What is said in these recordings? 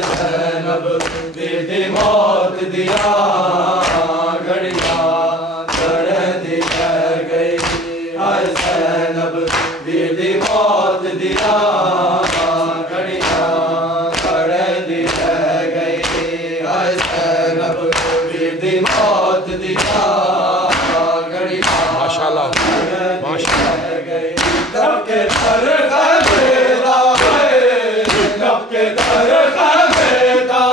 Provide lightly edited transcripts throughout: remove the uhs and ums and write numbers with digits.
ज़ैनब बेदी मौत दिया घड़िया घड़ी रह गई। ज़ैनब बेदी मौत दिया घड़िया घड़ी रह गई। ज़ैनब बेदी मौत दिया घड़िया माशाल्लाह माशाल्लाह। लब के दर खबेदा लब के दर खबेदा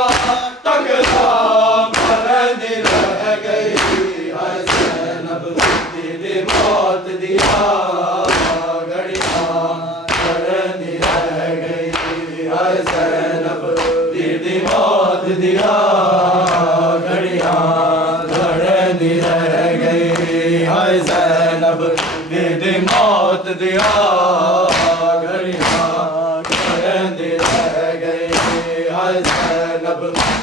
तकला मरनी रह गई। ज़ैनब बेदी मौत दिया घड़िया घड़ी रह गई। ज़ैनब बेदी मौत दिया घड़िया घड़ी रह गई। ज़ैनब बेदी मौत दिया घड़िया घड़ी रह गई। ज़ैनब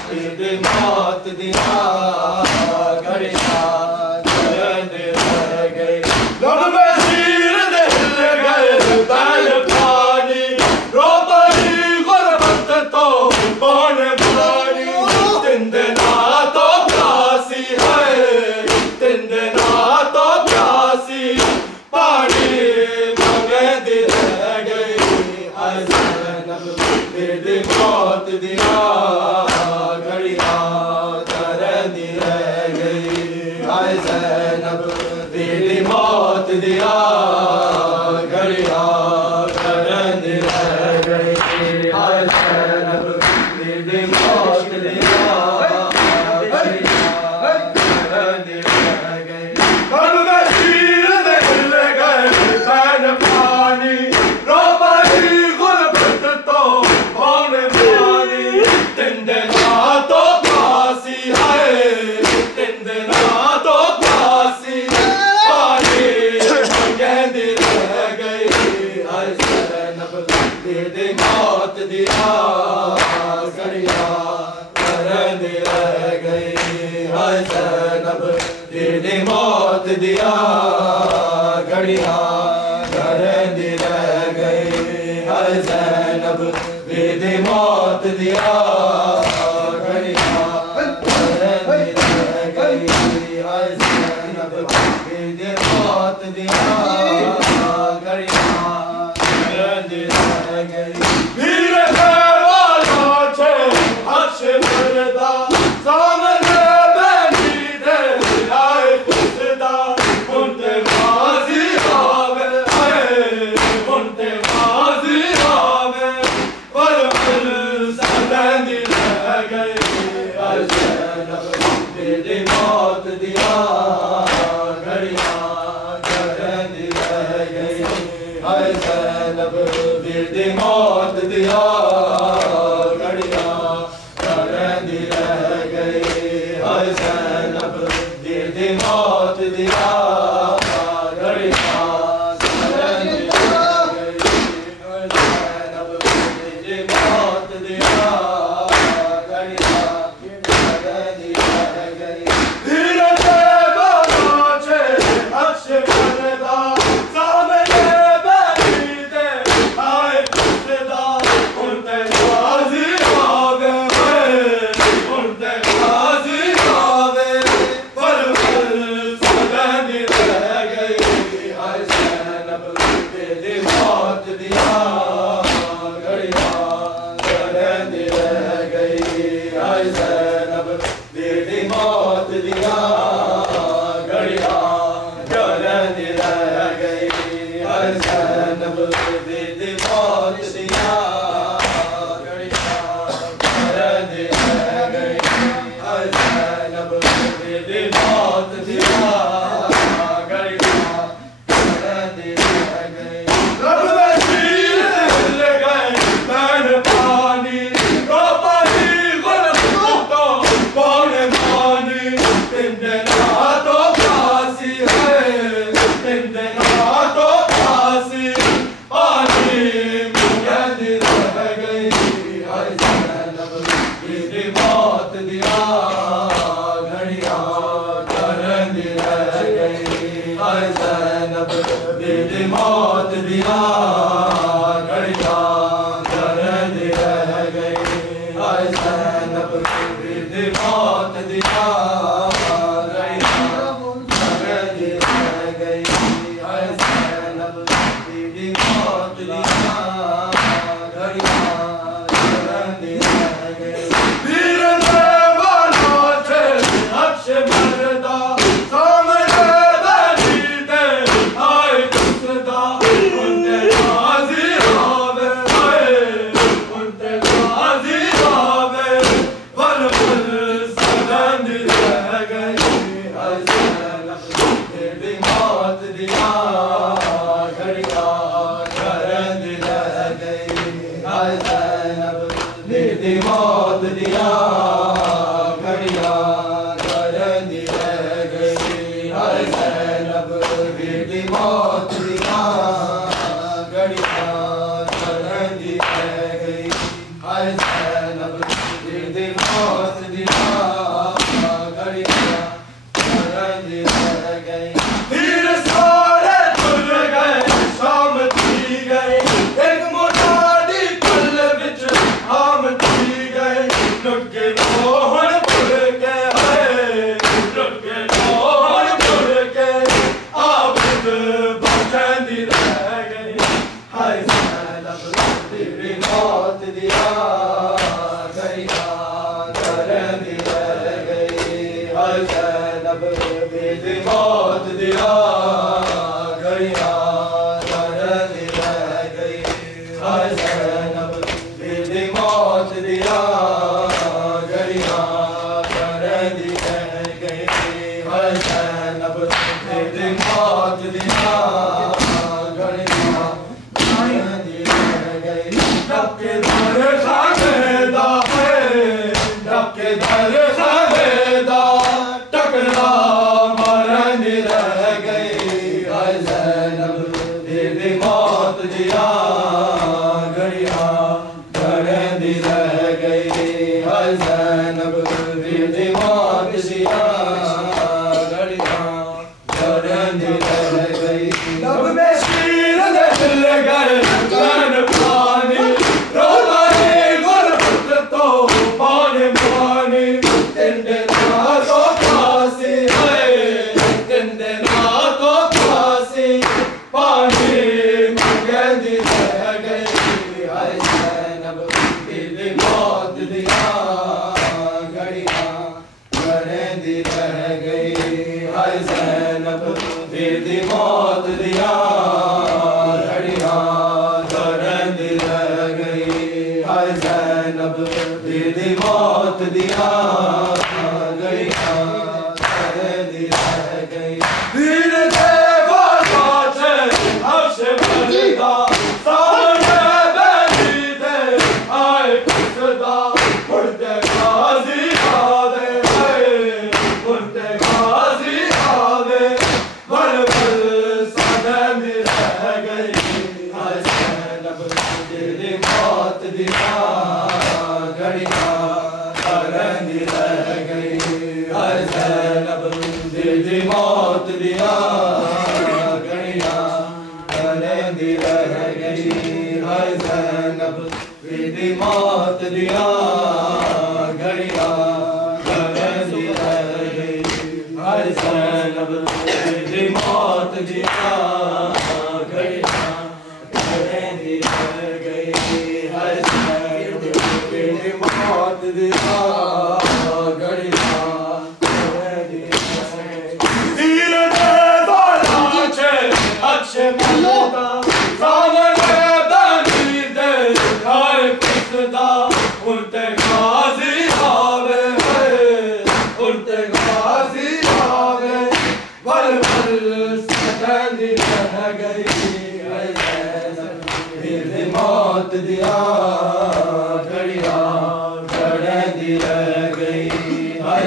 बेदी मौत दिया घड़िया घड़ी रह गई। लब में शीर दिल गए बैल पानी रो बड़ी गुरबत तो कौन बुलानी। तीन दिना तो प्यासी है तीन दिना तो प्यासी पानी मांगे दिल रह गई। ज़ैनब बेदी मौत दिया घड़िया घड़ी रह गई। ज़ैनब बेदी मौत दिया घड़िया घड़ी रह गई। ज़ैनब बेदी मौत दिया घड़िया घड़ी रह गई। लब में शीर दिल गए बैल पानी रो बड़ी गुरबत तो कौन बुलानी। तीन दिना तो प्यासी है तीन दिना तो प्यासी पानी मांगे दिल रह गई। ज़ैनब बेदी मौत दिया घड़िया घड़ी रह गई। ज़ैनब बेदी मौत दिया घड़िया घड़ी रह गई। ज़ैनब बेदी मौत दिया घड़िया घड़ी रह गई। ज़ैनब बेदी मौत दिया घड़िया घड़ी रह गई। वीर वाला छे हर्ष मरदा सामने बैठी दे आए खुदा उनते माजी आवे उनते माजी आवे पर दिल सदनी रह गई। ज़ैनब बेदी मौत दिया घड़िया घड़ी रह गई। ज़ैनब बेदी मौत दिया घड़िया घड़ी रह गई। ज़ैनब बेदी मौत दिया घड़िया घड़ी रह गई। ज़ैनब बेदी मौत दिया घड़िया घड़ी रह गई। दी मौत दिया घड़ियां करंदी रह गई हाय ज़ैनब दी मौत दिया घड़ियां करंदी रह गई हाय ज़ैनब दी मौत दिया घड़ियां करंदी रह गई फिर सारे तुल गए शाम थी गई एक मोटाड़ी पल विच आम थी गए लुके मोहन पुर के हाय लुके मोहन पुर के आबिद बचंदी रह गई हाय ज़ैनब तेरी मौत दिया घड़ियां करंदी रह गई हाय ज़ैनब तेरी मौत दिया घड़ियां करंदी रह गई हाय ज़ैनब तेरी मौत दिया घड़ियां करंदी रह गई हाय ज़ैनब तेरी मौत दिया घड़ियां करंदी रह गई डबके दर खामेदा है डबके दर खामेदा टकरा मरंदी रह गई हाय ज़ैनब तेरी मौत दिया घड़ियां करंदी रह गई हाय ज़ैनब तेरी मौत दिया घड़ियां करंदी रह गई लब में शीर दे दिल गर कान पानी रोमानी गुरबत तो पानी पानी तिंदे ना तो फांसी है तिंदे ना तो फांसी पानी मंगंदी रह गई हाय ज़ैनब तेरी मौत दिया घड़ियां करंदी रह गई हाय ज़ैनब तेरी मौत दिया घड़ियां करंदी रह गई हाय ज़ैनब तेरी मौत दिया घड़ियां करंदी रह गई वीर देवा साचे हर्ष बलिदा सामने बैठी दे आए खुदा उड़ते गाजी आवे उड़ते गाजी आवे बल बल सदंदी रह गई हाय ज़ैनब तेरी मौत दिया घड़ियां करंदी रह गई हाय ज़ैनब तेरी मौत दिया घड़ियां करंदी रह गई हाय ज़ैनब तेरी मौत दिया घड़ियां करंदी रह गई हाय ज़ैनब तेरी मौत दिया घड़ियां करंदी रह गई हाय ज़ैनब तेरी मौत दिया घड़ियां करंदी रह गई वीर देवा लाचे अच्छे मलदा सामने बनी दे हाय खुदा उड़ते गाजी आवे उड़ते गाजी आवे बल बल सदंदी रह गई हाय ज़ैनब तेरी मौत दिया घड़ियां करंदी रह गई हाय